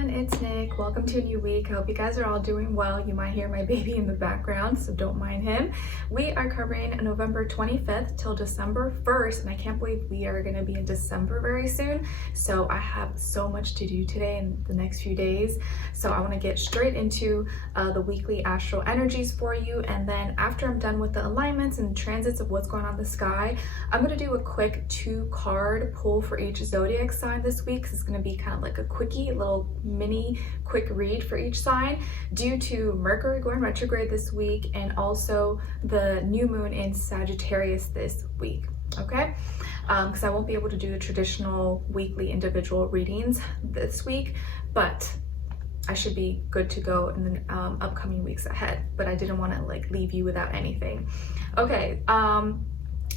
everyone, it's Nick. Welcome to a new week. I hope you guys are all doing well. You might hear my baby in the background, so don't mind him. We are covering November 25th till December 1st, and I can't believe we are going to be in December very soon. So I have so much to do today and the next few days. So I want to get straight into the weekly astro energies for you, and then after I'm done with the alignments and transits of what's going on in the sky, I'm going to do a quick 2-card pull for each zodiac sign this week. It's going to be kind of like a quickie, little mini quick read for each sign due to Mercury going retrograde this week and also the new moon in Sagittarius this week. Okay, because I won't be able to do the traditional weekly individual readings this week, but I should be good to go in the upcoming weeks ahead. But I didn't want to like leave you without anything. Okay,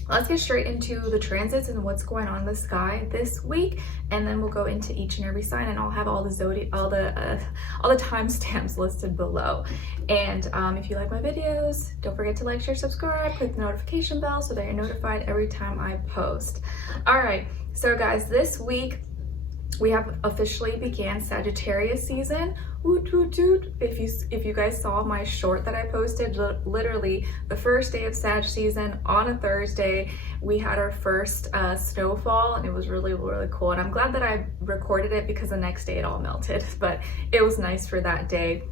let's get straight into the transits and what's going on in the sky this week, and then we'll go into each and every sign, and I'll have all the timestamps listed below. And if you like my videos, don't forget to like, share, subscribe, click the notification bell so that you're notified every time I post. All right, so guys, this week we have officially began Sagittarius season. Woot, woot, woot. If you guys saw my short that I posted, literally the first day of Sag season on a Thursday, we had our first snowfall, and it was really, really cool. And I'm glad that I recorded it because the next day it all melted, but it was nice for that day.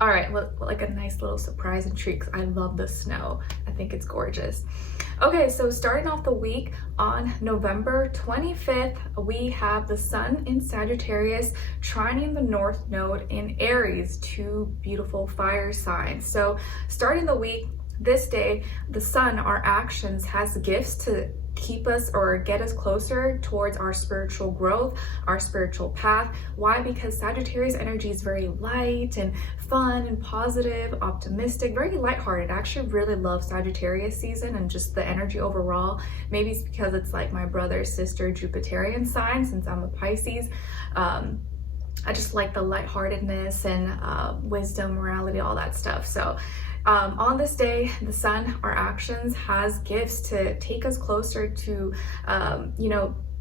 All right, like a nice little surprise and treat, because I love the snow. I think it's gorgeous. Okay, so starting off the week on November 25th, we have the sun in Sagittarius trining the north node in Aries, 2 beautiful fire signs. So starting the week, this day, the sun, our actions, has gifts to keep us or get us closer towards our spiritual growth, our spiritual path. Why? Because Sagittarius energy is very light and fun and positive, optimistic, very lighthearted. I actually really love Sagittarius season and just the energy overall. Maybe it's because it's like my brother, sister, Jupiterian sign, since I'm a Pisces. I just like the lightheartedness and wisdom, morality, all that stuff. So on this day, the sun, our actions, has gifts to take us closer to,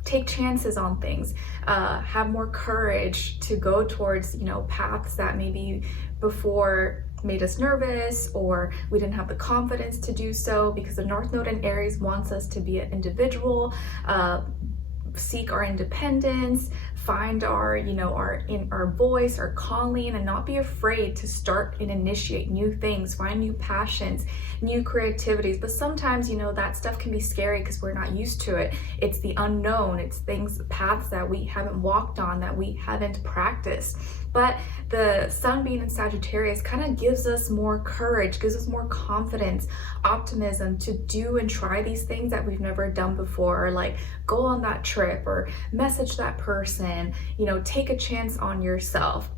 take chances on things, have more courage to go towards, paths that maybe before made us nervous, or we didn't have the confidence to do so, because the North Node in Aries wants us to be an individual, seek our independence, find our voice, our calling, and not be afraid to start and initiate new things, find new passions, new creativities. But sometimes, that stuff can be scary because we're not used to it. It's the unknown. It's paths that we haven't walked on, that we haven't practiced. But the sun being in Sagittarius kind of gives us more courage, gives us more confidence, optimism to do and try these things that we've never done before, or like go on that trip or message that person, take a chance on yourself.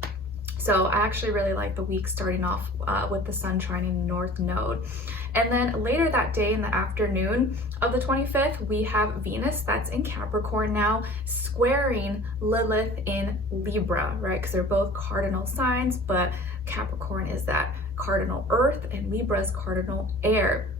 So I actually really like the week starting off with the sun trining the north node. And then later that day in the afternoon of the 25th, we have Venus, that's in Capricorn now, squaring Lilith in Libra, right? Because they're both cardinal signs, but Capricorn is that cardinal earth and Libra is cardinal air.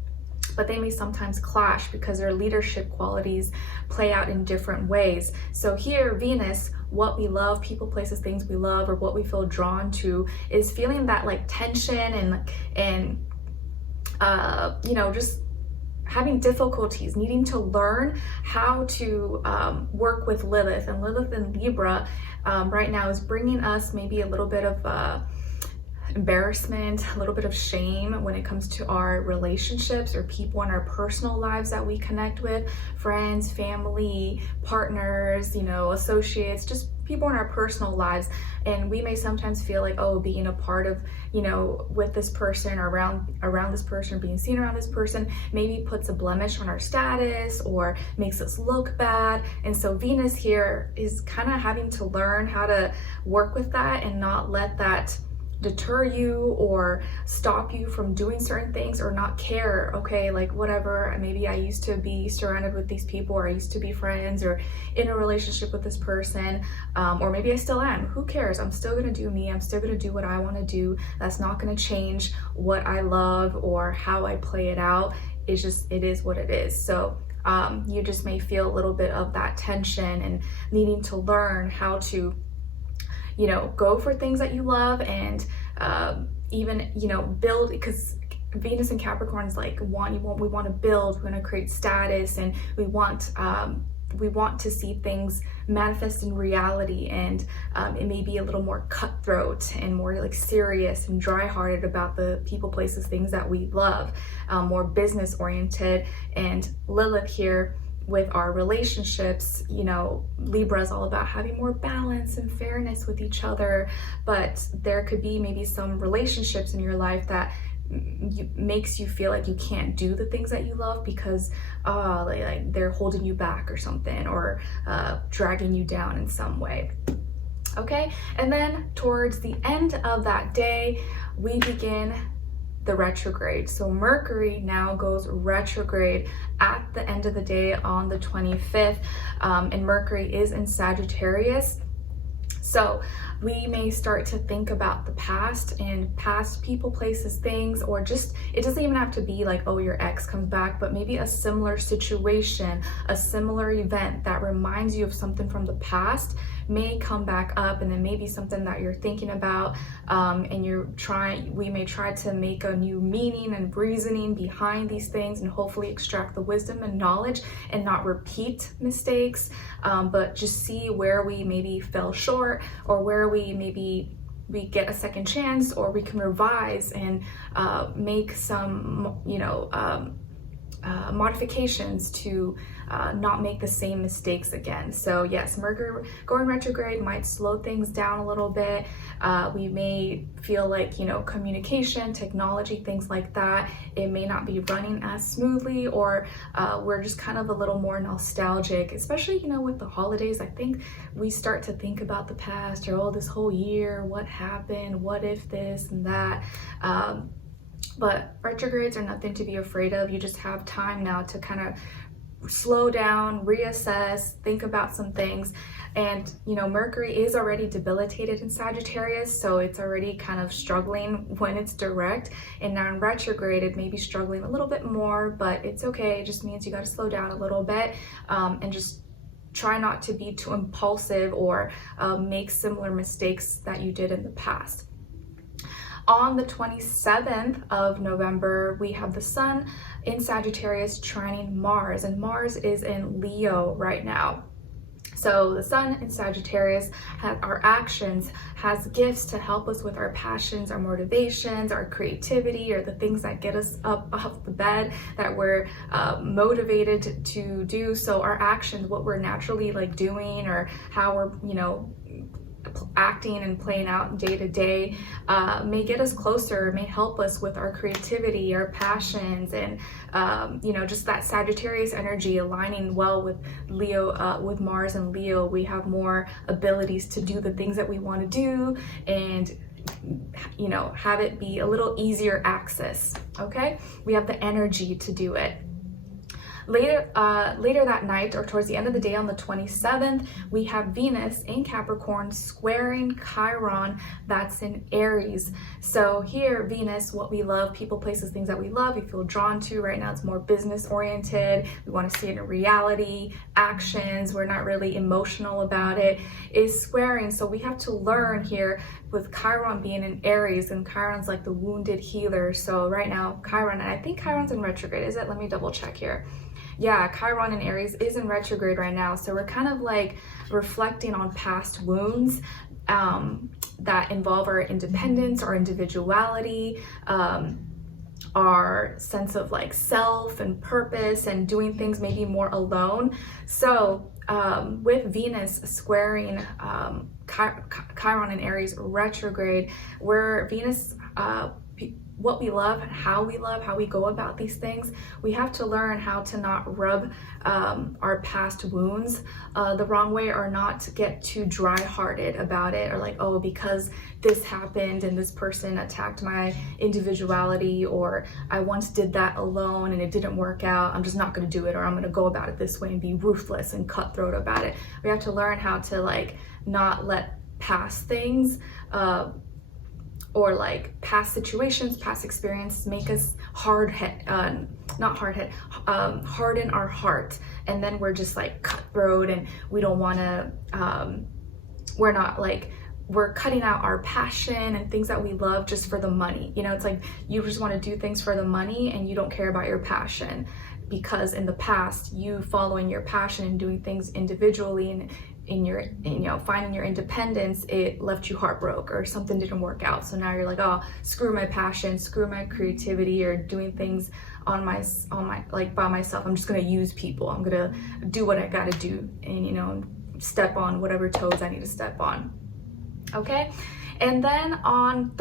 But they may sometimes clash because their leadership qualities play out in different ways. So here, Venus, what we love, people, places, things we love, or what we feel drawn to, is feeling that like tension and just having difficulties, needing to learn how to work with Lilith. And Lilith in Libra right now is bringing us maybe a little bit of embarrassment, a little bit of shame when it comes to our relationships or people in our personal lives that we connect with, friends, family, partners, associates, just people in our personal lives. And we may sometimes feel like, oh, being a part of, with this person or around this person, or being seen around this person, maybe puts a blemish on our status or makes us look bad. And so Venus here is kind of having to learn how to work with that and not let that deter you or stop you from doing certain things, or not care. Okay, like whatever, maybe I used to be surrounded with these people, or I used to be friends or in a relationship with this person, or maybe I still am. Who cares? I'm still gonna do me. I'm still gonna do what I want to do. That's not gonna change what I love or how I play it out. It's just, it is what it is. So you just may feel a little bit of that tension and needing to learn how to you know, go for things that you love, and even, you know, build, because Venus and Capricorn is like we want to build, we want to create status, and we want to see things manifest in reality, and it may be a little more cutthroat and more like serious and dry-hearted about the people, places, things that we love, more business oriented. And Lilith here with our relationships, you know, Libra is all about having more balance and fairness with each other, but there could be maybe some relationships in your life that makes you feel like you can't do the things that you love because like they're holding you back or something, or dragging you down in some way. Okay, and then towards the end of that day, we begin the retrograde. So Mercury now goes retrograde at the end of the day on the 25th, and Mercury is in Sagittarius. So we may start to think about the past and past people, places, things, or just, it doesn't even have to be like, oh, your ex comes back, but maybe a similar situation, a similar event that reminds you of something from the past may come back up, and then maybe something that you're thinking about, and we may try to make a new meaning and reasoning behind these things, and hopefully extract the wisdom and knowledge and not repeat mistakes, but just see where we maybe fell short, or where we get a second chance, or we can revise and make some, you know, modifications to not make the same mistakes again. So yes, Mercury going retrograde might slow things down a little bit. We may feel like, you know, communication, technology, things like that, it may not be running as smoothly, or we're just kind of a little more nostalgic, especially, you know, with the holidays. I think we start to think about the past, or, oh, this whole year, what happened, what if this and that. But retrogrades are nothing to be afraid of. You just have time now to kind of slow down, reassess, think about some things. And, you know, Mercury is already debilitated in Sagittarius, so it's already kind of struggling when it's direct. And now in retrograde, it may be struggling a little bit more, but it's okay. It just means you got to slow down a little bit, and just try not to be too impulsive, or make similar mistakes that you did in the past. On the 27th of November, we have the Sun in Sagittarius trining Mars, and Mars is in Leo right now. So the Sun in Sagittarius has our actions, has gifts to help us with our passions, our motivations, our creativity, or the things that get us up off the bed that we're motivated to do. So our actions, what we're naturally like doing, or how we're, you know, acting and playing out day to day, may get us closer, may help us with our creativity, our passions, and you know, just that Sagittarius energy aligning well with Leo, with Mars and Leo. We have more abilities to do the things that we want to do, and, you know, have it be a little easier access. Okay, we have the energy to do it. Later that night, or towards the end of the day on the 27th, we have Venus in Capricorn squaring Chiron, that's in Aries. So here, Venus, what we love, people, places, things that we love, we feel drawn to. Right now it's more business oriented, we want to see it in reality, actions, we're not really emotional about it, is squaring. So we have to learn here with Chiron being in Aries, and Chiron's like the wounded healer. So right now Chiron, and I think Chiron's in retrograde, is it? Let me double check here. Yeah, Chiron in Aries is in retrograde right now. So we're kind of like reflecting on past wounds that involve our independence, our individuality, our sense of like self and purpose, and doing things maybe more alone. So with Venus squaring Chiron in Aries retrograde, where Venus, what we love, how we go about these things, we have to learn how to not rub our past wounds the wrong way, or not get too dry-hearted about it, or like, oh, because this happened and this person attacked my individuality, or I once did that alone and it didn't work out, I'm just not going to do it, or I'm going to go about it this way and be ruthless and cutthroat about it. We have to learn how to like not let past things or like past situations, past experience make us harden our heart, and then we're just like cutthroat, and we don't want to, we're not like we're cutting out our passion and things that we love just for the money. You know, it's like you just want to do things for the money and you don't care about your passion, because in the past, you following your passion and doing things individually and in your, you know, finding your independence, it left you heartbroken or something didn't work out. So now you're like, oh, screw my passion, screw my creativity, or doing things on my like by myself. I'm just gonna use people. I'm gonna do what I gotta do, and you know, step on whatever toes I need to step on. Okay, and then on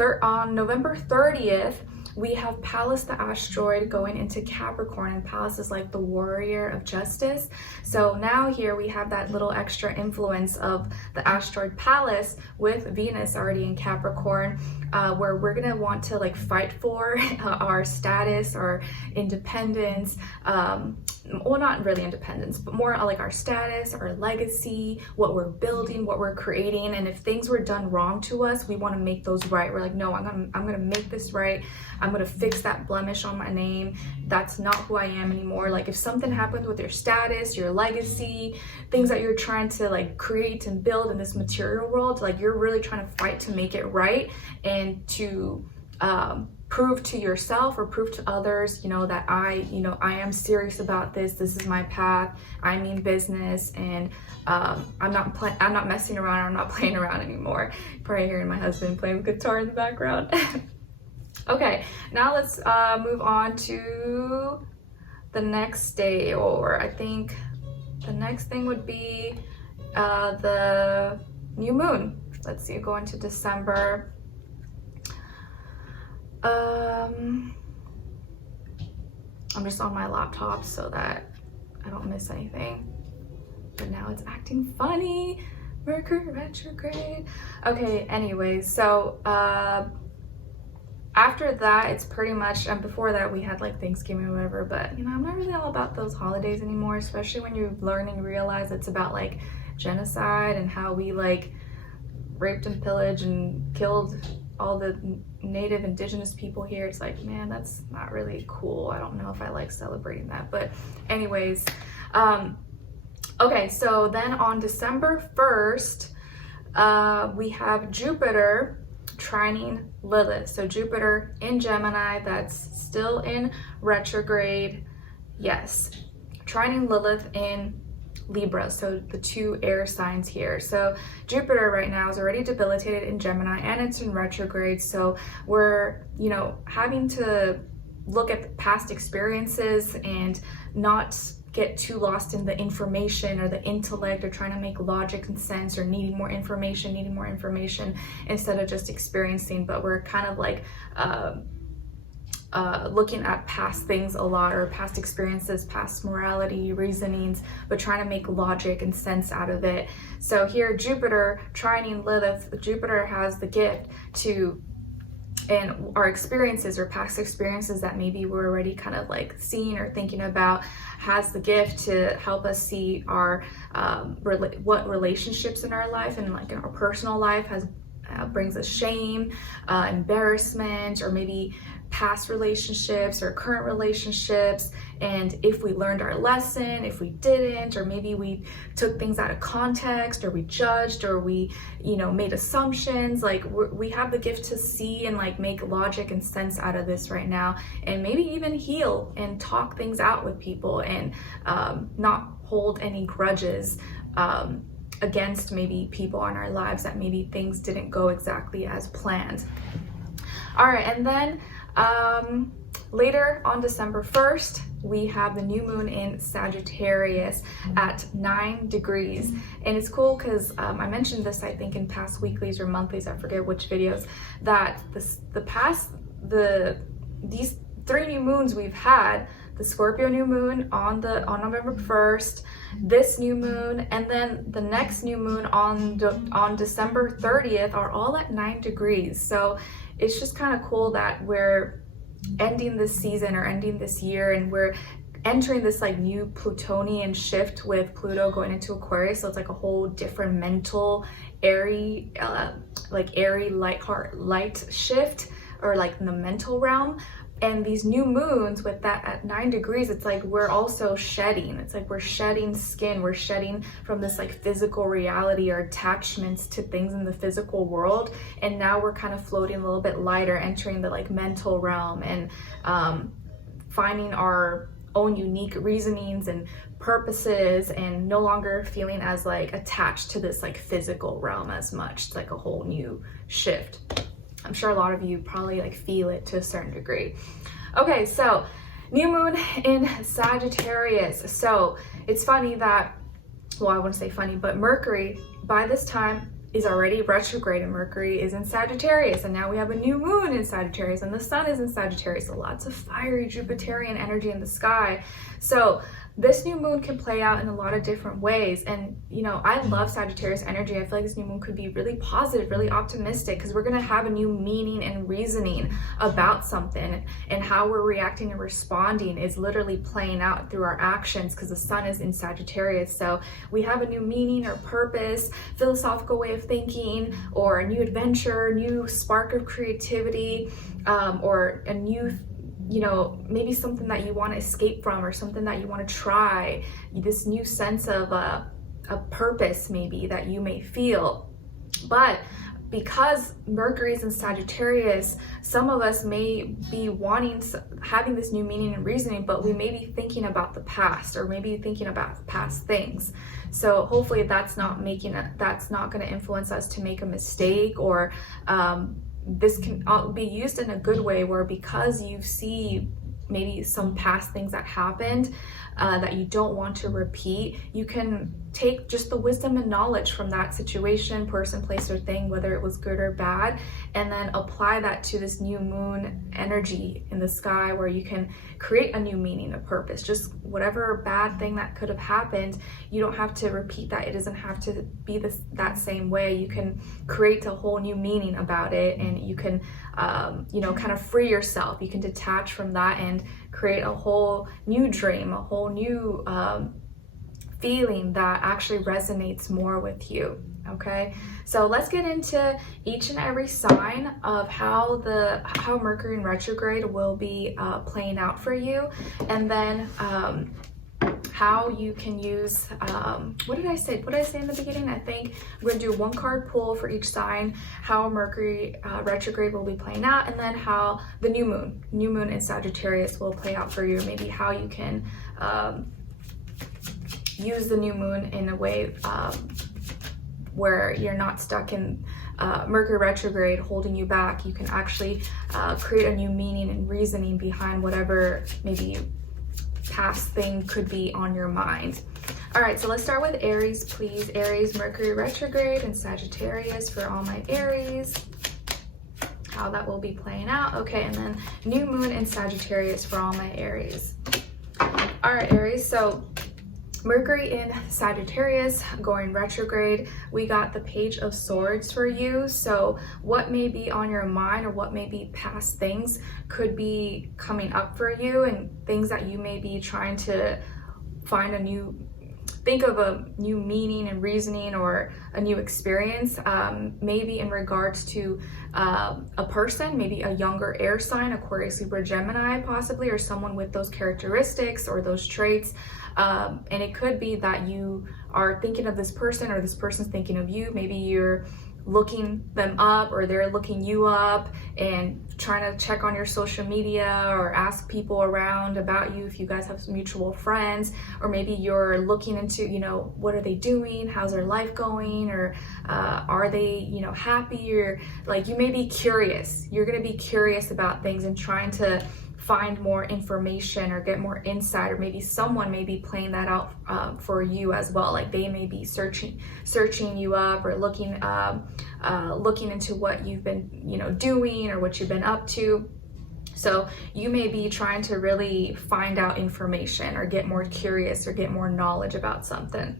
November 30th, we have Pallas the asteroid going into Capricorn, and Pallas is like the warrior of justice. So now here we have that little extra influence of the asteroid Pallas with Venus already in Capricorn, where we're gonna want to like fight for our status, our independence, well, not really independence, but more like our status, our legacy, what we're building, what we're creating. And if things were done wrong to us, we want to make those right. We're like, no, I'm gonna make this right. I'm gonna fix that blemish on my name. That's not who I am anymore. Like if something happens with your status, your legacy, things that you're trying to like create and build in this material world, like you're really trying to fight to make it right and to prove to yourself or prove to others, you know, that I am serious about this. This is my path. I mean business, and I'm not messing around. I'm not playing around anymore. Probably hearing my husband playing guitar in the background. Okay, now let's move on to the next day, or I think the next thing would be the new moon. Let's see, go into December. I'm just on my laptop so that I don't miss anything. But now it's acting funny. Mercury retrograde. Okay, anyways, so after that, it's pretty much, and before that we had like Thanksgiving or whatever, but you know, I'm not really all about those holidays anymore, especially when you learn and realize it's about like genocide and how we like raped and pillaged and killed all the native indigenous people here. It's like, man, that's not really cool. I don't know if I like celebrating that, but anyways, okay, so then on December 1st, we have Jupiter trining Lilith. So Jupiter in Gemini, that's still in retrograde. Yes, trining Lilith in Libra, so the two air signs here. So Jupiter right now is already debilitated in Gemini and it's in retrograde, so we're, you know, having to look at the past experiences and not get too lost in the information or the intellect or trying to make logic and sense or needing more information instead of just experiencing. But we're kind of like looking at past things a lot, or past experiences, past morality, reasonings, but trying to make logic and sense out of it. So here, Jupiter trining Lilith, Jupiter has the gift to, and our experiences or past experiences that maybe we're already kind of like seeing or thinking about, has the gift to help us see our what relationships in our life and like in our personal life has brings us shame, embarrassment, or maybe past relationships or current relationships, and if we learned our lesson, if we didn't, or maybe we took things out of context, or we judged, or we, you know, made assumptions. Like we have the gift to see and like make logic and sense out of this right now, and maybe even heal and talk things out with people, and not hold any grudges against maybe people in our lives that maybe things didn't go exactly as planned. All right, and then later on December 1st, we have the new moon in Sagittarius at 9 degrees. And it's cool because I mentioned this, I think, in past weeklies or monthlies, I forget which videos, that these 3 new moons we've had, the Scorpio new moon on November 1st, this new moon, and then the next new moon on December 30th are all at 9 degrees. So it's just kind of cool that we're ending this season or ending this year, and we're entering this like new Plutonian shift with Pluto going into Aquarius. So it's like a whole different mental, airy, light shift, or like in the mental realm. And these new moons with that at 9 degrees, it's like we're also shedding. It's like we're shedding skin. We're shedding from this like physical reality or attachments to things in the physical world. And now we're kind of floating a little bit lighter, entering the like mental realm and finding our own unique reasonings and purposes, and no longer feeling as like attached to this like physical realm as much. It's like a whole new shift. I'm sure a lot of you probably like feel it to a certain degree. Okay, so new moon in Sagittarius. So it's funny that, well, I wouldn't say funny, but Mercury by this time is already retrograde, and Mercury is in Sagittarius, and now we have a new moon in Sagittarius, and the sun is in Sagittarius. So lots of fiery Jupiterian energy in the sky. So this new moon can play out in a lot of different ways. And you know, I love Sagittarius energy. I feel like this new moon could be really positive, really optimistic, because we're going to have a new meaning and reasoning about something, and how we're reacting and responding is literally playing out through our actions, because the sun is in Sagittarius. So we have a new meaning or purpose, philosophical way of thinking, or a new adventure, new spark of creativity, or a new, you know, maybe something that you want to escape from, or something that you want to try, this new sense of a purpose maybe that you may feel. But because Mercury is in Sagittarius, some of us may be having this new meaning and reasoning, but we may be thinking about the past, or maybe thinking about past things. So hopefully that's not going to influence us to make a mistake, or this can be used in a good way, where because you see maybe some past things that happened that you don't want to repeat, you can take just the wisdom and knowledge from that situation, person, place, or thing, whether it was good or bad, and then apply that to this new moon energy in the sky, where you can create a new meaning, a purpose. Just whatever bad thing that could have happened, you don't have to repeat that. It doesn't have to be that same way. You can create a whole new meaning about it, and you can you know, kind of free yourself. You can detach from that and create a whole new dream, a whole new feeling that actually resonates more with you. Okay, so let's get into each and every sign of how Mercury in retrograde will be playing out for you, and then how you can use what did I say in the beginning? I think we're gonna do one card pull for each sign, how Mercury retrograde will be playing out, and then how the new moon in Sagittarius will play out for you. Maybe how you can use the new moon in a way where you're not stuck in Mercury retrograde holding you back. You can actually create a new meaning and reasoning behind whatever maybe past thing could be on your mind. All right, so let's start with Aries, please. Aries, Mercury retrograde and Sagittarius for all my Aries, how that will be playing out. Okay, and then new moon in Sagittarius for all my Aries. All right, Aries, so Mercury in Sagittarius going retrograde, we got the Page of Swords for you. So what may be on your mind, or what may be past things, could be coming up for you, and things that you may be trying to find think of a new meaning and reasoning, or a new experience, maybe in regards to a person, maybe a younger air sign, Aquarius, Libra, Gemini possibly, or someone with those characteristics or those traits. And it could be that you are thinking of this person, or this person's thinking of you. Maybe you're looking them up, or they're looking you up, and trying to check on your social media, or ask people around about you if you guys have some mutual friends. Or maybe you're looking into, you know, what are they doing, how's their life going, or are they, you know, happy, or like you may be curious. You're going to be curious about things and trying to find more information or get more insight, or maybe someone may be playing that out for you as well. Like they may be searching you up, or looking into what you've been, you know, doing, or what you've been up to. So you may be trying to really find out information, or get more curious, or get more knowledge about something.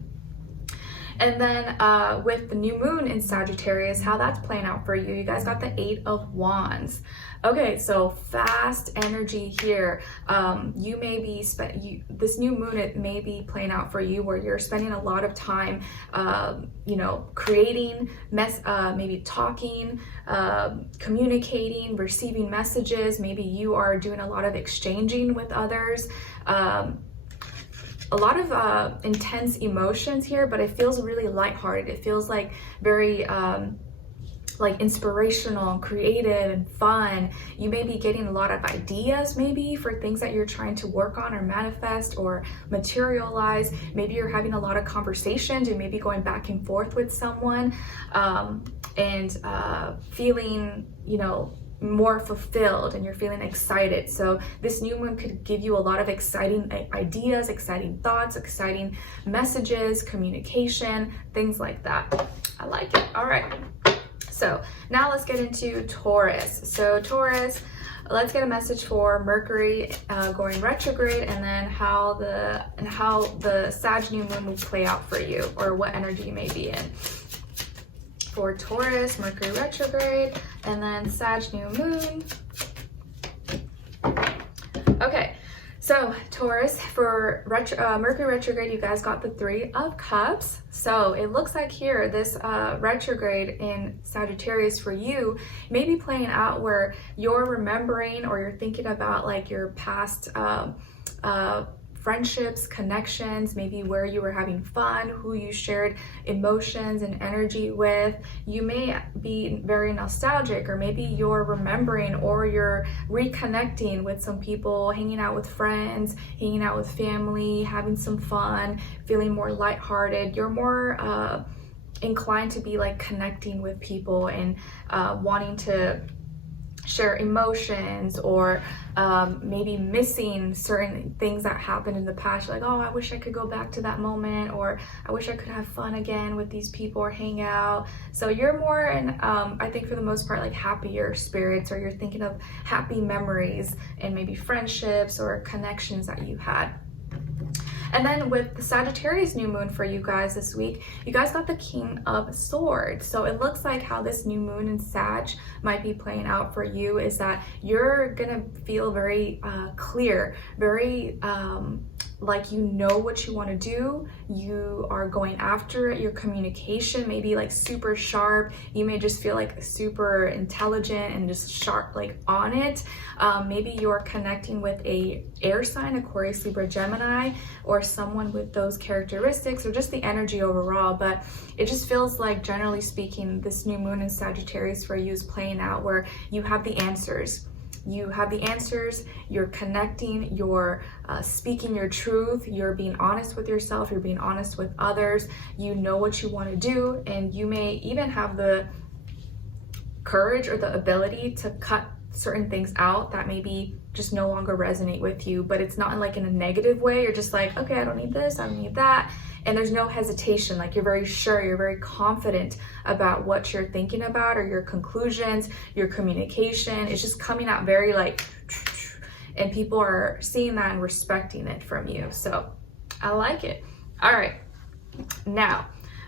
And then with the new moon in Sagittarius, how that's playing out for you, you guys got the 8 of Wands. Okay, so fast energy here. You may be this new moon, it may be playing out for you where you're spending a lot of time, you know, creating, maybe talking, communicating, receiving messages. Maybe you are doing a lot of exchanging with others. A lot of intense emotions here, but it feels really lighthearted. It feels like very like inspirational and creative and fun. You may be getting a lot of ideas maybe for things that you're trying to work on or manifest or materialize. Maybe you're having a lot of conversations. You may be going back and forth with someone and feeling, you know, more fulfilled, and you're feeling excited. So this new moon could give you a lot of exciting ideas, exciting thoughts, exciting messages, communication, things like that. I like it. All right. So now let's get into Taurus. So Taurus, let's get a message for Mercury going retrograde, and then how the Sag new moon will play out for you, or what energy you may be in. For Taurus, Mercury retrograde, and then Sag new moon. Okay, so Taurus, for Mercury retrograde, you guys got the 3 of Cups. So it looks like here, this retrograde in Sagittarius for you may be playing out where you're remembering, or you're thinking about like your past friendships, connections, maybe where you were having fun, who you shared emotions and energy with. You may be very nostalgic, or maybe you're remembering or you're reconnecting with some people, hanging out with friends, hanging out with family, having some fun, feeling more lighthearted. You're more inclined to be like connecting with people and wanting to share emotions, or maybe missing certain things that happened in the past. You're like, oh, I wish I could go back to that moment, or I wish I could have fun again with these people or hang out. So you're more in, I think for the most part, like happier spirits, or you're thinking of happy memories and maybe friendships or connections that you had. And then with the Sagittarius new moon for you guys this week, you guys got the King of Swords. So it looks like how this new moon in Sag might be playing out for you is that you're gonna feel very clear, very like you know what you want to do. You are going after it. Your communication may be like super sharp. You may just feel like super intelligent and just sharp, like on it. Maybe you're connecting with a air sign, Aquarius, Libra, Gemini, or someone with those characteristics, or just the energy overall. But it just feels like, generally speaking, this new moon in Sagittarius for you is playing out where you have the answers. You have the answers, you're connecting, you're speaking your truth, you're being honest with yourself, you're being honest with others, you know what you want to do, and you may even have the courage or the ability to cut certain things out that maybe just no longer resonate with you. But it's not like in a negative way. You're just like, okay, I don't need this, I don't need that. And there's no hesitation. Like, you're very sure, you're very confident about what you're thinking about, or your conclusions, your communication. It's just coming out very like, and people are seeing that and respecting it from you. So I like it. All right, now,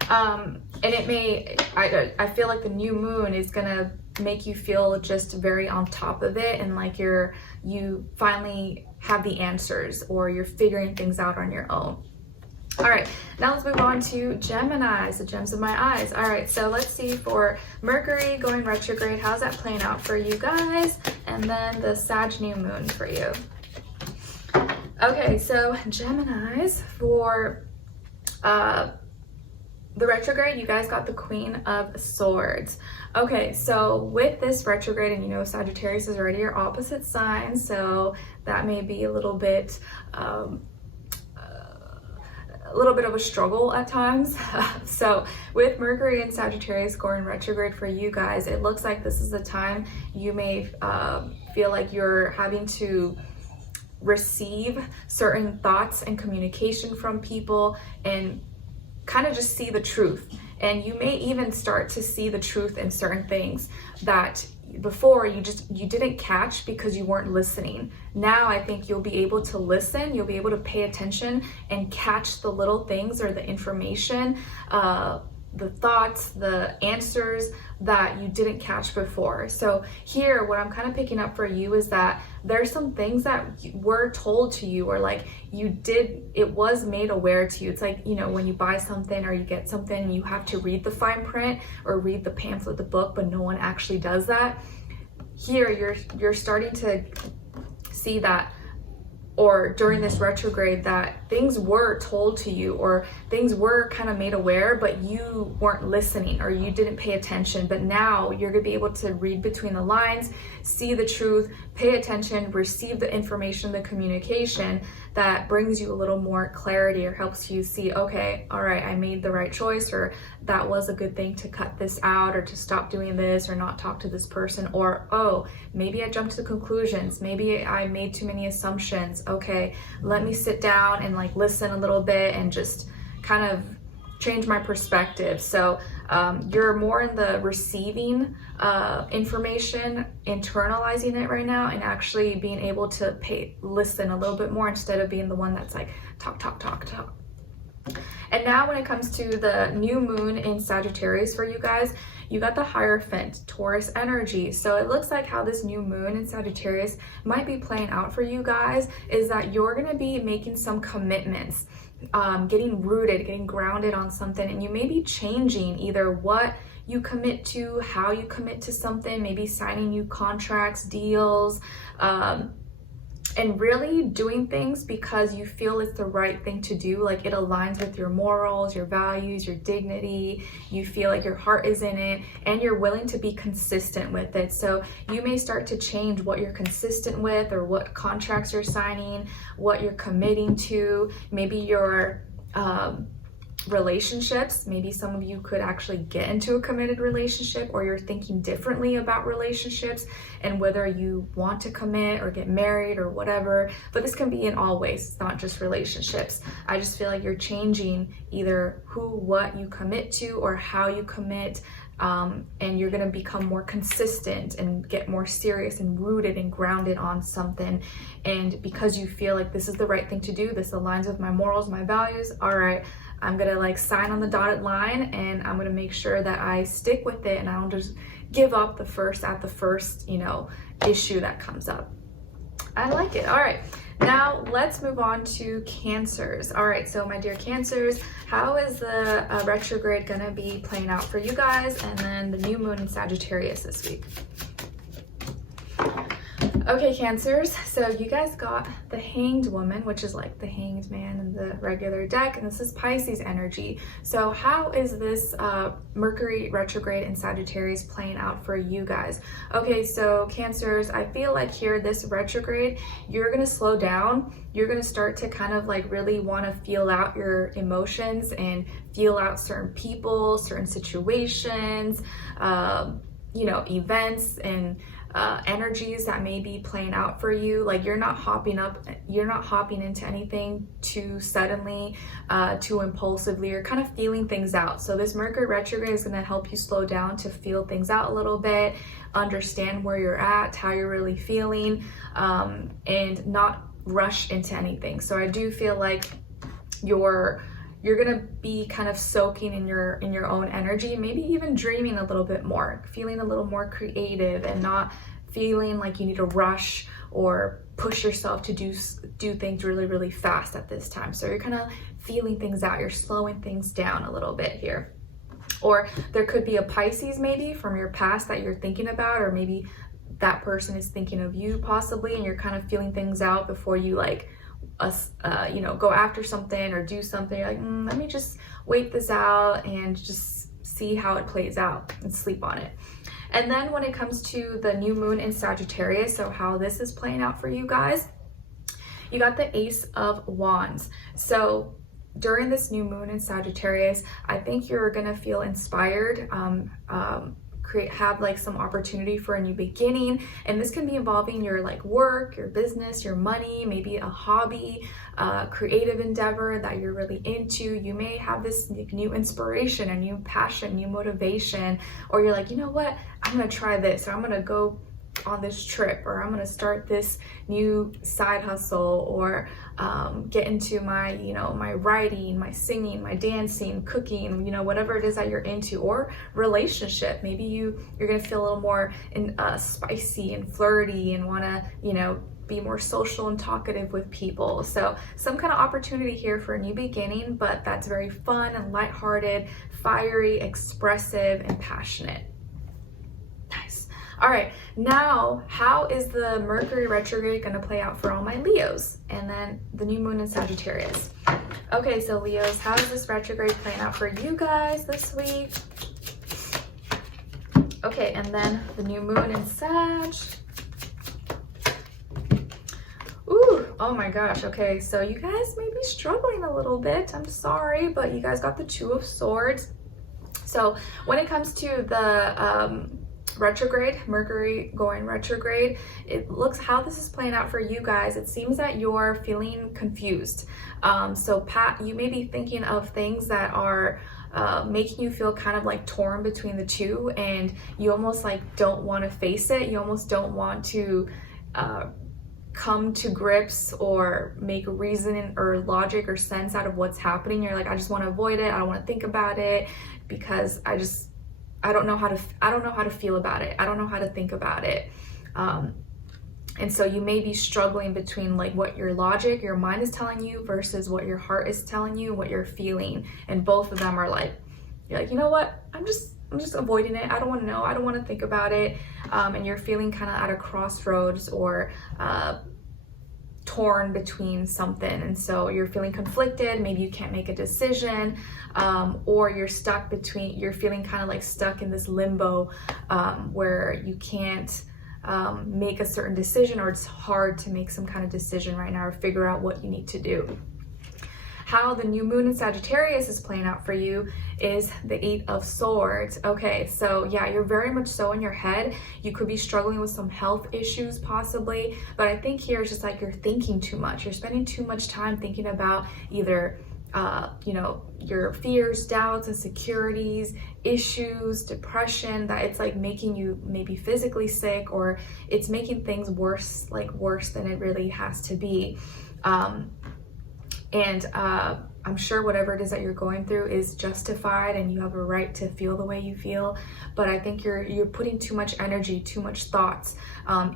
and it may, I feel like the new moon is gonna make you feel just very on top of it, and like you finally have the answers, or you're figuring things out on your own. All right, now let's move on to Gemini, the gems of my eyes. All right, so let's see for Mercury going retrograde, how's that playing out for you guys? And then the Sag new moon for you. Okay, so Geminis, for the retrograde, you guys got the Queen of Swords. Okay, so with this retrograde, and you know Sagittarius is already your opposite sign, so that may be a little bit of a struggle at times. So with Mercury and Sagittarius going retrograde for you guys, it looks like this is the time you may feel like you're having to receive certain thoughts and communication from people, and kind of just see the truth. And you may even start to see the truth in certain things that before you didn't catch because you weren't listening. Now I think you'll be able to listen, you'll be able to pay attention and catch the little things or the information, the thoughts, the answers that you didn't catch before. So here, what I'm kind of picking up for you is that there's some things that were told to you, or like it was made aware to you. It's like, you know, when you buy something or you get something, you have to read the fine print or read the pamphlet, the book, but no one actually does that. Here, you're starting to see that, or during this retrograde, that things were told to you or things were kind of made aware, but you weren't listening or you didn't pay attention. But now you're gonna be able to read between the lines, see the truth, pay attention, receive the information, the communication that brings you a little more clarity or helps you see, okay, all right, I made the right choice, or that was a good thing to cut this out, or to stop doing this, or not talk to this person, or, oh, maybe I jumped to conclusions, maybe I made too many assumptions. Okay, let me sit down and like listen a little bit and just kind of change my perspective. So you're more in the receiving information, internalizing it right now, and actually being able to listen a little bit more instead of being the one that's like talk. And now when it comes to the new moon in Sagittarius for you guys, you got the Hierophant, Taurus energy. So it looks like how this new moon in Sagittarius might be playing out for you guys is that you're going to be making some commitments, getting rooted, getting grounded on something, and you may be changing either what you commit to, how you commit to something, maybe signing new contracts, deals, and really doing things because you feel it's the right thing to do. Like it aligns with your morals, your values, your dignity. You feel like your heart is in it and you're willing to be consistent with it. So you may start to change what you're consistent with, or what contracts you're signing, what you're committing to. Maybe your relationships, maybe some of you could actually get into a committed relationship, or you're thinking differently about relationships and whether you want to commit or get married or whatever. But this can be in all ways, it's not just relationships. I just feel like you're changing either what you commit to or how you commit, and you're going to become more consistent and get more serious and rooted and grounded on something. And because you feel like this is the right thing to do, this aligns with my morals, my values, all right, I'm gonna like sign on the dotted line, and I'm gonna make sure that I stick with it and I don't just give up at the first, you know, issue that comes up. I like it. All right, now let's move on to Cancers. All right, so my dear Cancers, how is the retrograde gonna be playing out for you guys, and then the new moon in Sagittarius this week? Okay, Cancers, so you guys got the Hanged Woman, which is like the Hanged Man in the regular deck, and this is Pisces energy. So how is this Mercury retrograde in Sagittarius playing out for you guys? Okay, so Cancers, I feel like here, this retrograde, you're gonna slow down. You're gonna start to kind of like really wanna feel out your emotions and feel out certain people, certain situations, you know, events and energies that may be playing out for you. Like you're not hopping into anything too suddenly, too impulsively. You're kind of feeling things out. So this Mercury retrograde is going to help you slow down to feel things out a little bit, understand where you're at, how you're really feeling, and not rush into anything. So I do feel like you're gonna be kind of soaking in your own energy, maybe even dreaming a little bit more, feeling a little more creative, and not feeling like you need to rush or push yourself to do things really, really fast at this time. So you're kind of feeling things out, you're slowing things down a little bit here. Or there could be a Pisces maybe from your past that you're thinking about, or maybe that person is thinking of you possibly, and you're kind of feeling things out before you like you know, go after something or do something. You're like, let me just wait this out and just see how it plays out and sleep on it. And then when it comes to the new moon in Sagittarius, so how this is playing out for you guys, you got the Ace of Wands. So during this new moon in Sagittarius, I think you're gonna feel inspired, have like some opportunity for a new beginning, and this can be involving your like work, your business, your money, maybe a hobby, creative endeavor that you're really into. You may have this new inspiration, a new passion, new motivation, or you're like, you know what, I I'm gonna try this, or I'm gonna go on this trip, or I'm gonna start this new side hustle, or get into my, you know, my writing, my singing, my dancing, cooking, you know, whatever it is that you're into, or relationship. Maybe you're gonna feel a little more spicy and flirty and wanna, you know, be more social and talkative with people. So some kind of opportunity here for a new beginning, but that's very fun and lighthearted, fiery, expressive, and passionate. Nice. All right, now how is the Mercury retrograde going to play out for all my Leos? And then the new moon in Sagittarius. Okay, so Leos, how is this retrograde playing out for you guys this week? Okay, and then the new moon in Sag. Ooh, oh my gosh. Okay, so you guys may be struggling a little bit. I'm sorry, but you guys got the Two of Swords. So when it comes to the retrograde, Mercury going retrograde, it looks how this is playing out for you guys. It seems that you're feeling confused. So you may be thinking of things that are making you feel kind of like torn between the two, and you almost like don't want to face it. You almost don't want to come to grips or make reason or logic or sense out of what's happening. You're like, I just want to avoid it. I don't want to think about it because I don't know how to feel about it. I don't know how to think about it. And so you may be struggling between like what your logic, your mind is telling you versus what your heart is telling you, what you're feeling. And both of them are like, you're like, you know what? I'm just avoiding it. I don't want to know. I don't want to think about it. And you're feeling kind of at a crossroads or torn between something. And so you're feeling conflicted. Maybe you can't make a decision, or you're feeling kind of like stuck in this limbo where you can't make a certain decision, or it's hard to make some kind of decision right now or figure out what you need to do. How the new moon in Sagittarius is playing out for you is the Eight of Swords. Okay, so yeah, you're very much so in your head. You could be struggling with some health issues possibly, but I think here it's just like you're thinking too much. You're spending too much time thinking about either you know, your fears, doubts, insecurities, issues, depression, that it's like making you maybe physically sick, or it's making things worse than it really has to be. And I'm sure whatever it is that you're going through is justified and you have a right to feel the way you feel. But I think you're putting too much energy, too much thoughts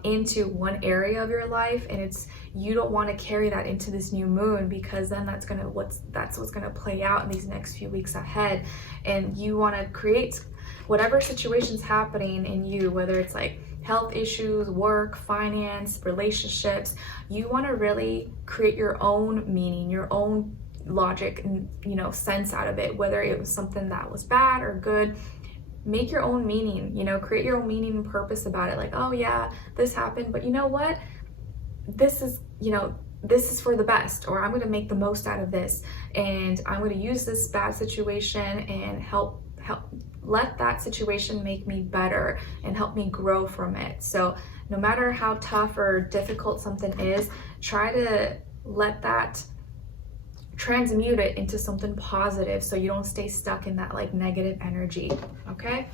into one area of your life, and you don't want to carry that into this new moon, because then that's what's gonna play out in these next few weeks ahead. And you want to create whatever situation's happening in you, whether it's like health issues, work, finance, relationships. You want to really create your own meaning, your own logic, and, you know, sense out of it, whether it was something that was bad or good. Make your own meaning, you know, create your own meaning and purpose about it. Like, oh yeah, this happened, but you know what? This is, you know, this is for the best, or I'm going to make the most out of this, and I'm going to use this bad situation and help let that situation make me better and help me grow from it. So no matter how tough or difficult something is, try to let that transmute it into something positive, so you don't stay stuck in that like negative energy. Okay.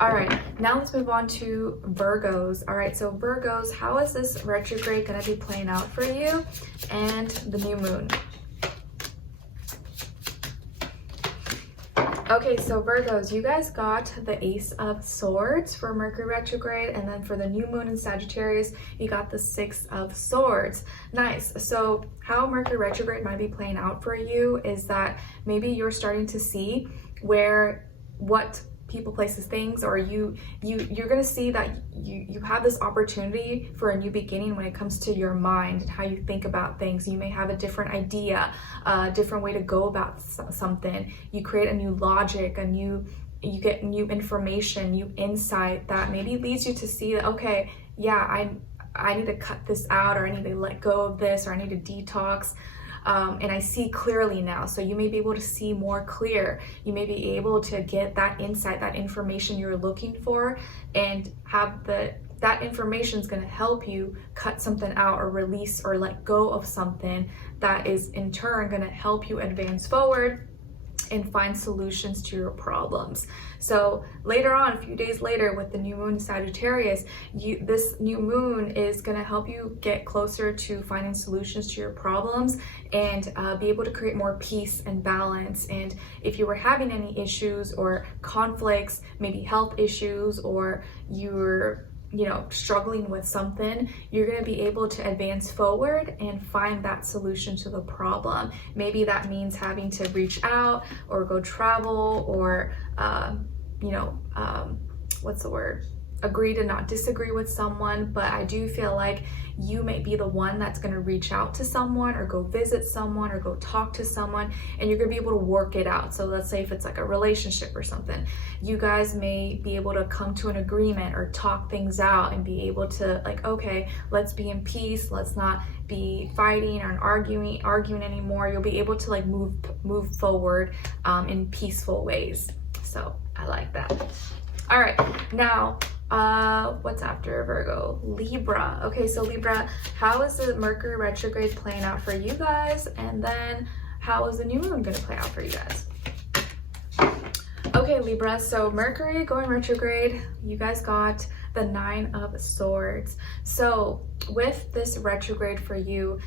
All right, now let's move on to Virgos. All right, so Virgos, how is this retrograde going to be playing out for you and the new moon? Okay, so Virgos, you guys got the Ace of Swords for Mercury retrograde, and then for the new moon in Sagittarius, you got the Six of Swords. Nice. So how Mercury retrograde might be playing out for you is that maybe you're starting to see what people, places, things, or you're gonna see that you have this opportunity for a new beginning when it comes to your mind and how you think about things. You may have a different idea, a different way to go about something. You create a new logic, you get new information, new insight that maybe leads you to see that, okay, yeah, I need to cut this out, or I need to let go of this, or I need to detox. And I see clearly now. So you may be able to see more clear. You may be able to get that insight, that information you're looking for, and have that information is going to help you cut something out or release or let go of something that is in turn going to help you advance forward and find solutions to your problems. So later on, a few days later, with the new moon in Sagittarius, this new moon is going to help you get closer to finding solutions to your problems and be able to create more peace and balance. And if you were having any issues or conflicts, maybe health issues, or you're struggling with something, you're going to be able to advance forward and find that solution to the problem. Maybe that means having to reach out or go travel or, agree to not disagree with someone. But I do feel like you may be the one that's going to reach out to someone or go visit someone or go talk to someone, and you're going to be able to work it out. So let's say if it's like a relationship or something, you guys may be able to come to an agreement or talk things out and be able to like, okay, let's be in peace. Let's not be fighting or arguing anymore. You'll be able to like move forward in peaceful ways. So I like that. All right, now what's after Virgo? Libra. Okay, so Libra, how is the Mercury retrograde playing out for you guys? And then how is the new moon going to play out for you guys? Okay, Libra, so Mercury going retrograde, you guys got the 9 of Swords. So with this retrograde for you,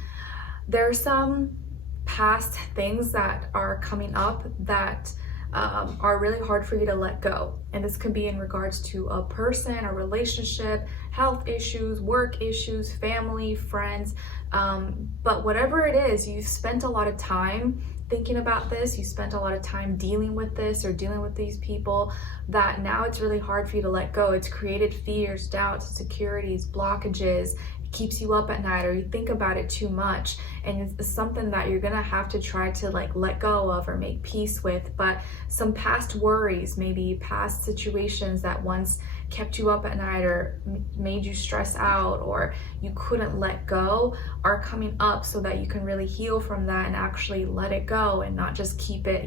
there's some past things that are coming up that are really hard for you to let go. And this could be in regards to a person, a relationship, health issues, work issues, family, friends. But whatever it is, you've spent a lot of time thinking about this, you spent a lot of time dealing with this or dealing with these people, that now it's really hard for you to let go. It's created fears, doubts, insecurities, blockages. Keeps you up at night, or you think about it too much, and it's something that you're gonna have to try to like let go of or make peace with. But some past worries, maybe past situations that once kept you up at night or made you stress out or you couldn't let go, are coming up so that you can really heal from that and actually let it go and not just keep it,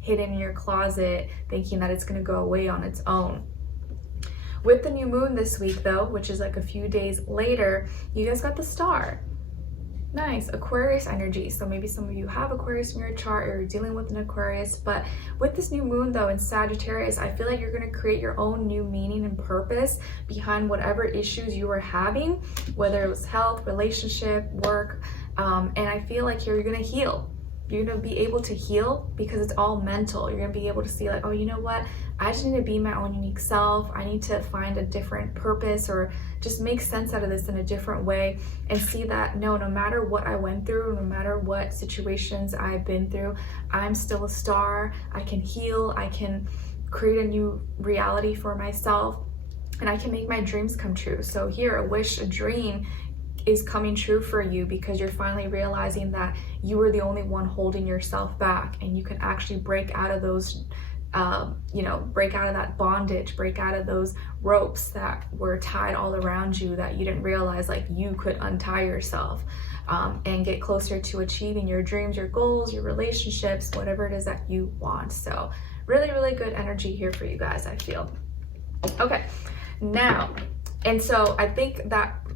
hidden in your closet thinking that it's going to go away on its own. With the new moon this week though, which is like a few days later, you guys got the Star. Nice, Aquarius energy. So maybe some of you have Aquarius in your chart or you're dealing with an Aquarius. But with this new moon though in Sagittarius, I feel like you're going to create your own new meaning and purpose behind whatever issues you were having, whether it was health, relationship, work. And I feel like you're going to heal. You're going to be able to heal because it's all mental. You're going to be able to see like, oh, you know what? I just need to be my own unique self. I need to find a different purpose or just make sense out of this in a different way and see that no matter what I went through, no matter what situations I've been through, I'm still a star. I can heal. I can create a new reality for myself and I can make my dreams come true. So here, a wish, a dream is coming true for you because you're finally realizing that you were the only one holding yourself back, and you can actually break out of those break out of that bondage, break out of those ropes that were tied all around you that you didn't realize like you could untie yourself, and get closer to achieving your dreams, your goals, your relationships, whatever it is that you want. So really, really good energy here for you guys, I feel. Okay, now, and so I think that,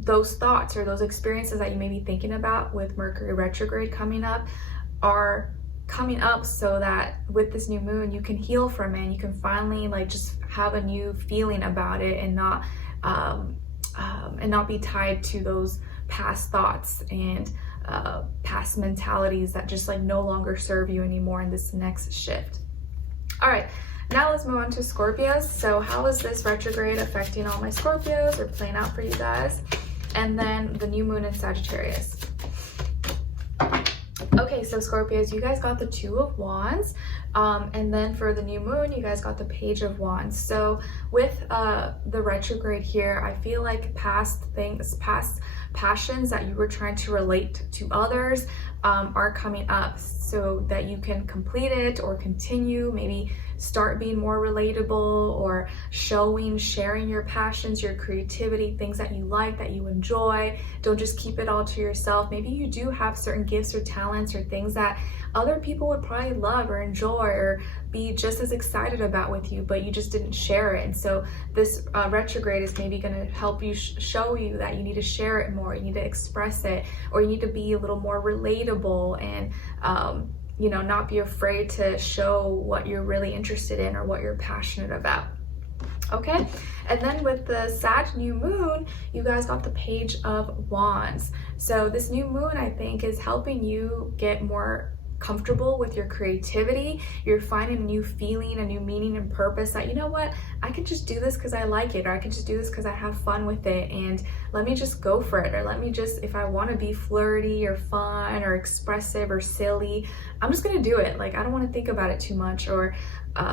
those thoughts or those experiences that you may be thinking about with Mercury retrograde coming up are coming up so that with this new moon you can heal from it and you can finally like just have a new feeling about it and not be tied to those past thoughts and past mentalities that just like no longer serve you anymore in this next shift. All right, now let's move on to Scorpios. So how is this retrograde affecting all my Scorpios or playing out for you guys? And then the new moon in Sagittarius. Okay, so Scorpios, you guys got the 2 of Wands. And then for the new moon, you guys got the Page of Wands. So with the retrograde here, I feel like past passions that you were trying to relate to others are coming up so that you can complete it or continue, maybe start being more relatable or sharing your passions, your creativity, things that you like, that you enjoy. Don't just keep it all to yourself. Maybe you do have certain gifts or talents or things that other people would probably love or enjoy or be just as excited about with you, but you just didn't share it. And so this retrograde is maybe going to help you show you that you need to share it more, you need to express it, or you need to be a little more relatable and you know, not be afraid to show what you're really interested in or what you're passionate about. Okay, and then with the Sag new moon, you guys got the Page of Wands. So this new moon, I think, is helping you get more comfortable with your creativity. You're finding a new feeling, a new meaning and purpose that, you know what, I can just do this because I like it, or I can just do this because I have fun with it, and let me just go for it, or let me just, if I want to be flirty or fun or expressive or silly, I'm just gonna do it. Like, I don't want to think about it too much, or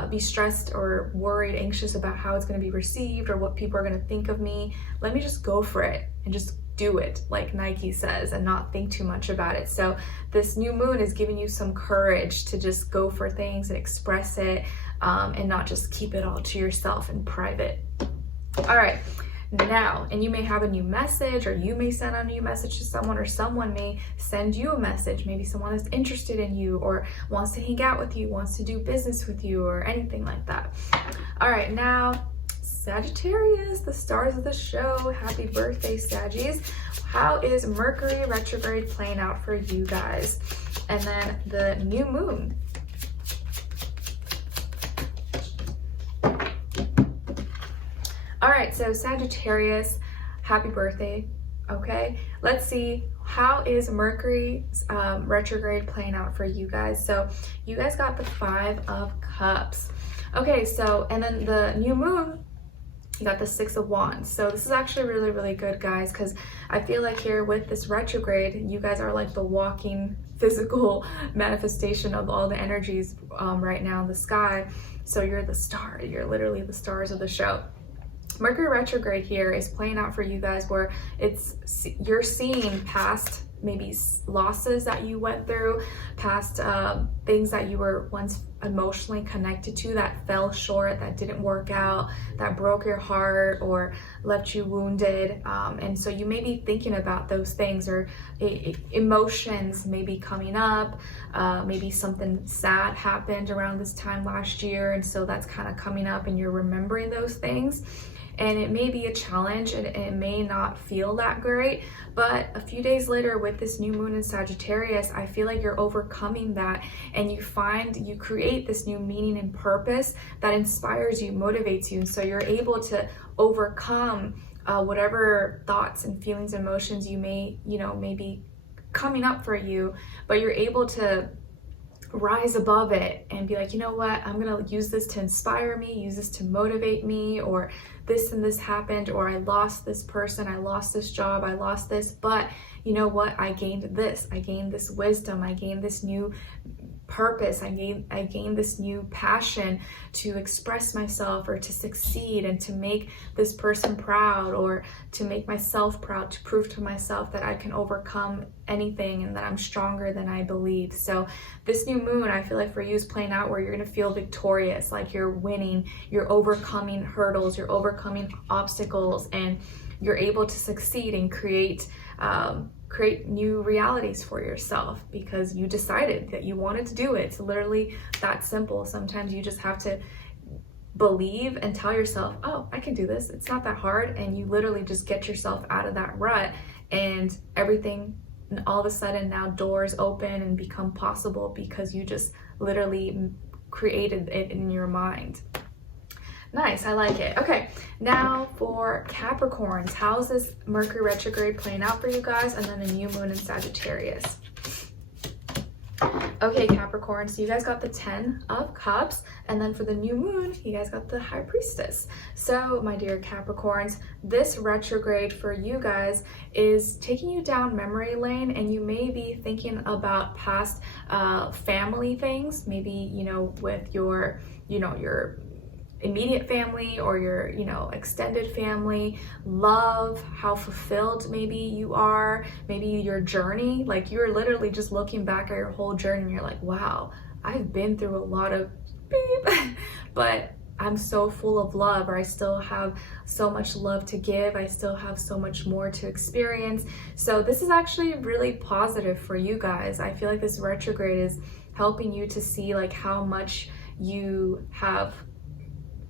be stressed or worried, anxious about how it's going to be received or what people are going to think of me. Let me just go for it and just do it, like Nike says, and not think too much about it. So this new moon is giving you some courage to just go for things and express it, and not just keep it all to yourself in private. All right, now, and you may have a new message, or you may send a new message to someone, or someone may send you a message. Maybe someone is interested in you or wants to hang out with you, wants to do business with you, or anything like that. All right, now Sagittarius, the stars of the show. Happy birthday, Saggies. How is Mercury retrograde playing out for you guys? And then the new moon. All right, so Sagittarius, happy birthday. Okay, let's see, how is Mercury retrograde playing out for you guys? So you guys got the 5 of Cups. Okay, so, and then the new moon, you got the 6 of Wands. So this is actually really, really good, guys, because I feel like here with this retrograde, you guys are like the walking physical manifestation of all the energies right now in the sky. So you're the star, you're literally the stars of the show. Mercury retrograde here is playing out for you guys where you're seeing past maybe losses that you went through, past things that you were once emotionally connected to that fell short, that didn't work out, that broke your heart or left you wounded. And so you may be thinking about those things, or emotions may be coming up. Maybe something sad happened around this time last year, and so that's kind of coming up and you're remembering those things. And it may be a challenge, and it may not feel that great, but a few days later with this new moon in Sagittarius, I feel like you're overcoming that, and you create this new meaning and purpose that inspires you, motivates you, and so you're able to overcome whatever thoughts and feelings and emotions you may be coming up for you, but you're able to rise above it and be like, you know what, I'm gonna use this to inspire me, use this to motivate me, or this and this happened, or I lost this person, I lost this job, I lost this, but you know what, I gained this wisdom, I gained this new purpose, I gained this new passion to express myself or to succeed and to make this person proud, or to make myself proud, to prove to myself that I can overcome anything and that I'm stronger than I believe. So this new moon, I feel like for you, is playing out where you're going to feel victorious, like you're winning, you're overcoming hurdles, you're overcoming obstacles, and you're able to succeed and create new realities for yourself because you decided that you wanted to do it. It's literally that simple. Sometimes you just have to believe and tell yourself, oh, I can do this. It's not that hard. And you literally just get yourself out of that rut, and everything, and all of a sudden now doors open and become possible because you just literally created it in your mind. Nice, I like it. Okay, now for Capricorns, how's this Mercury retrograde playing out for you guys? And then the new moon in Sagittarius. Okay, Capricorn, so you guys got the 10 of Cups, and then for the new moon, you guys got the High Priestess. So, my dear Capricorns, this retrograde for you guys is taking you down memory lane, and you may be thinking about past family things, maybe, with your immediate family or your extended family, love, how fulfilled maybe you are, maybe your journey, like you're literally just looking back at your whole journey and you're like, wow, I've been through a lot of beep, but I'm so full of love, or I still have so much love to give, I still have so much more to experience. So this is actually really positive for you guys. I feel like this retrograde is helping you to see like how much you have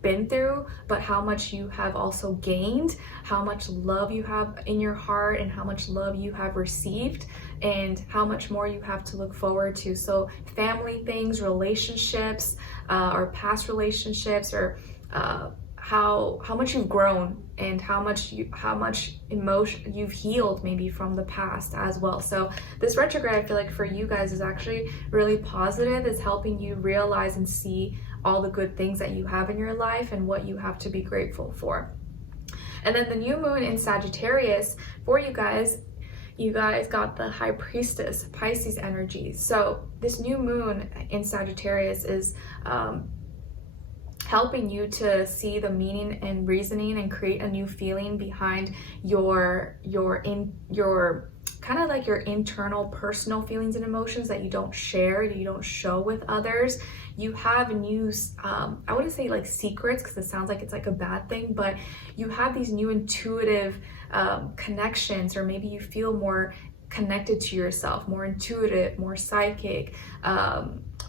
been through, but how much you have also gained, how much love you have in your heart, and how much love you have received, and how much more you have to look forward to. So family things, relationships, or past relationships, or how much you've grown, and how much emotion you've healed maybe from the past as well. So this retrograde, I feel like for you guys, is actually really positive. It's helping you realize and see all the good things that you have in your life and what you have to be grateful for. And then the new moon in Sagittarius, for you guys got the High Priestess, Pisces energy. So this new moon in Sagittarius is helping you to see the meaning and reasoning and create a new feeling behind your kind of like your internal personal feelings and emotions that you don't share, that you don't show with others. You have new, I wouldn't say like secrets, because it sounds like it's like a bad thing, but you have these new intuitive connections, or maybe you feel more connected to yourself, more intuitive, more psychic,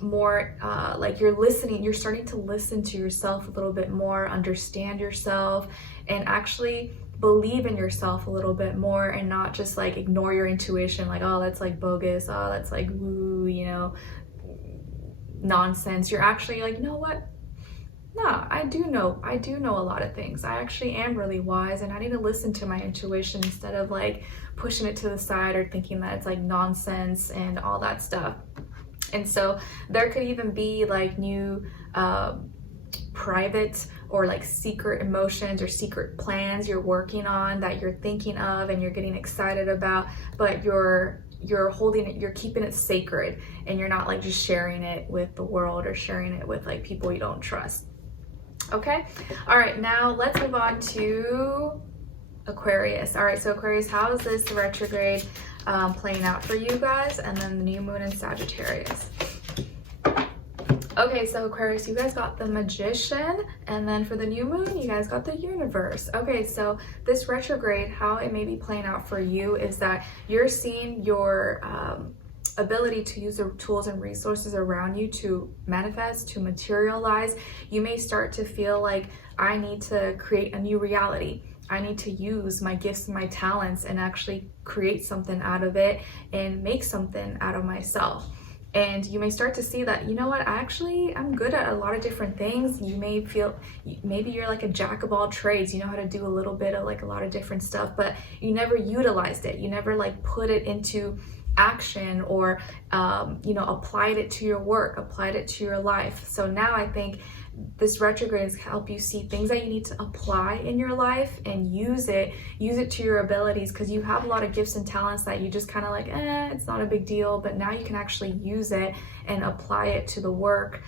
more like you're starting to listen to yourself a little bit more, understand yourself, and actually believe in yourself a little bit more, and not just like ignore your intuition, like, oh, that's like bogus, oh, that's like woo, you know, nonsense. You're actually like, you know what? No, I do know a lot of things. I actually am really wise, and I need to listen to my intuition instead of like pushing it to the side or thinking that it's like nonsense and all that stuff. And so there could even be like new private or like secret emotions or secret plans you're working on, that you're thinking of and you're getting excited about, but you're holding it, you're keeping it sacred, and you're not like just sharing it with the world or sharing it with like people you don't trust. Okay, all right, now let's move on to Aquarius. All right, so Aquarius, how is this retrograde playing out for you guys? And then the new moon in Sagittarius. Okay, so Aquarius, you guys got the Magician, and then for the new moon, you guys got the Universe. Okay, so this retrograde, how it may be playing out for you is that you're seeing your ability to use the tools and resources around you to manifest, to materialize. You may start to feel like, I need to create a new reality. I need to use my gifts and my talents and actually create something out of it and make something out of myself. And you may start to see that, you know what, I'm good at a lot of different things. You may feel, maybe you're like a jack of all trades. You know how to do a little bit of like a lot of different stuff, but you never utilized it. You never like put it into action, or you know, applied it to your work, applied it to your life. So now I think this retrograde is help you see things that you need to apply in your life and use it to your abilities, because you have a lot of gifts and talents that you just kind of like, it's not a big deal, but now you can actually use it and apply it to the work,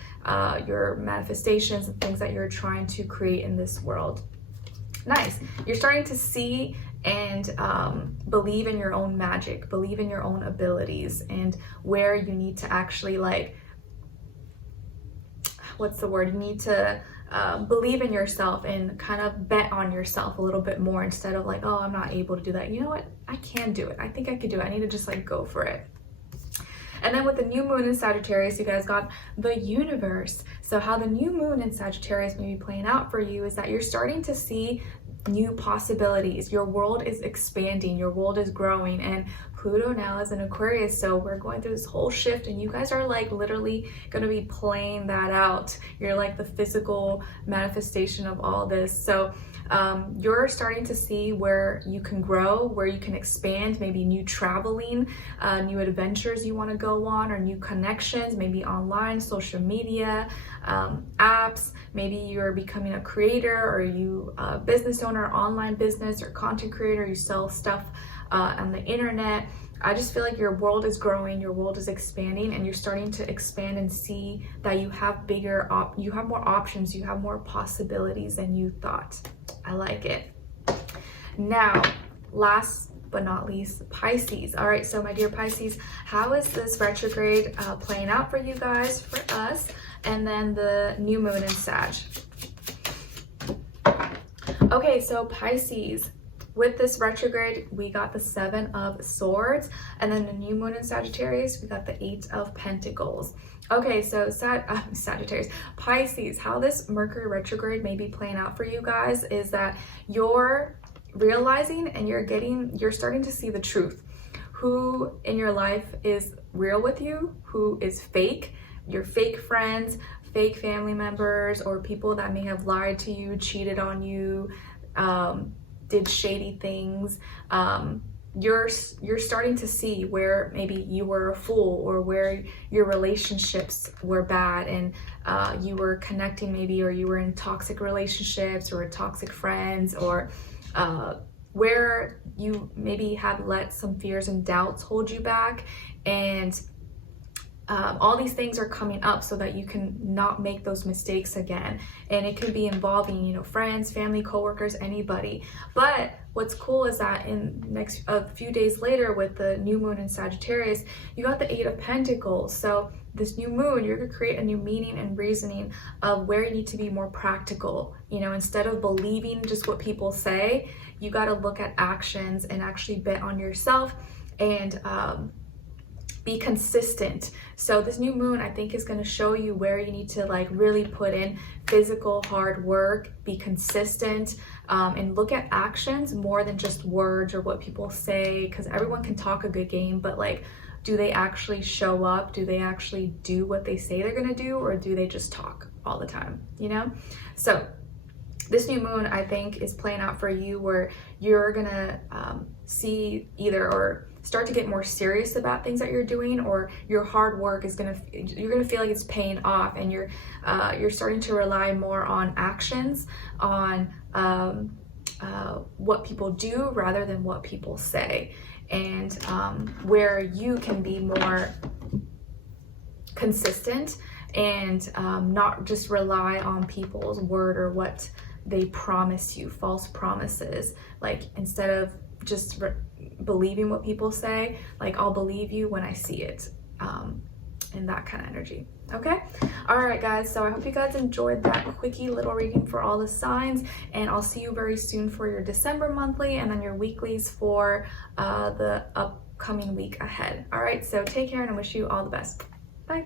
your manifestations and things that you're trying to create in this world. Nice. You're starting to see and believe in your own magic, believe in your own abilities, and where you need to actually like, what's the word? You need to believe in yourself and kind of bet on yourself a little bit more, instead of like, oh, I'm not able to do that. You know what? I can do it. I think I could do it. I need to just like go for it. And then with the new moon in Sagittarius, you guys got the Universe. So how the new moon in Sagittarius may be playing out for you is that you're starting to see new possibilities. Your world is expanding, your world is growing, and Pluto now is in Aquarius, so we're going through this whole shift, and you guys are like literally going to be playing that out. You're like the physical manifestation of all this. So you're starting to see where you can grow, where you can expand, maybe new traveling, new adventures you want to go on, or new connections, maybe online, social media, apps. Maybe you're becoming a creator, or you business owner, online business or content creator, you sell stuff on the internet. I just feel like your world is growing, your world is expanding, and you're starting to expand and see that you have you have more options, you have more possibilities than you thought. I like it. Now, last but not least, Pisces. All right, so my dear Pisces, how is this retrograde playing out for you guys, for us, and then the new moon in Sag? Okay, so Pisces, with this retrograde, we got the 7 of Swords, and then the new moon in Sagittarius, we got the 8 of Pentacles. Okay, so Sagittarius, Pisces, how this Mercury retrograde may be playing out for you guys is that you're realizing and you're starting to see the truth. Who in your life is real with you, who is fake, your fake friends, fake family members, or people that may have lied to you, cheated on you, did shady things. You're starting to see where maybe you were a fool, or where your relationships were bad, and you were connecting maybe, or you were in toxic relationships or toxic friends, or where you maybe have let some fears and doubts hold you back. And all these things are coming up so that you can not make those mistakes again. And it could be involving, you know, friends, family, coworkers, anybody. But what's cool is that in a few days later, with the new moon in Sagittarius, you got the 8 of Pentacles. So this new moon, you're gonna create a new meaning and reasoning of where you need to be more practical. You know, instead of believing just what people say, you got to look at actions and actually bet on yourself and be consistent. So this new moon, I think, is going to show you where you need to like really put in physical hard work, be consistent, and look at actions more than just words or what people say, because everyone can talk a good game, but like, do they actually show up? Do they actually do what they say they're going to do, or do they just talk all the time, you know? So this new moon, I think, is playing out for you where you're gonna see either, or start to get more serious about things that you're doing, or your hard work is you're gonna feel like it's paying off, and you're starting to rely more on actions, on what people do rather than what people say, and where you can be more consistent and not just rely on people's word or what they promise you, false promises. Like, instead of just believing what people say, like, I'll believe you when I see it, and that kind of energy. Okay, all right guys, so I hope you guys enjoyed that quickie little reading for all the signs, and I'll see you very soon for your December monthly, and then your weeklies for the upcoming week ahead. All right, so take care, and I wish you all the best.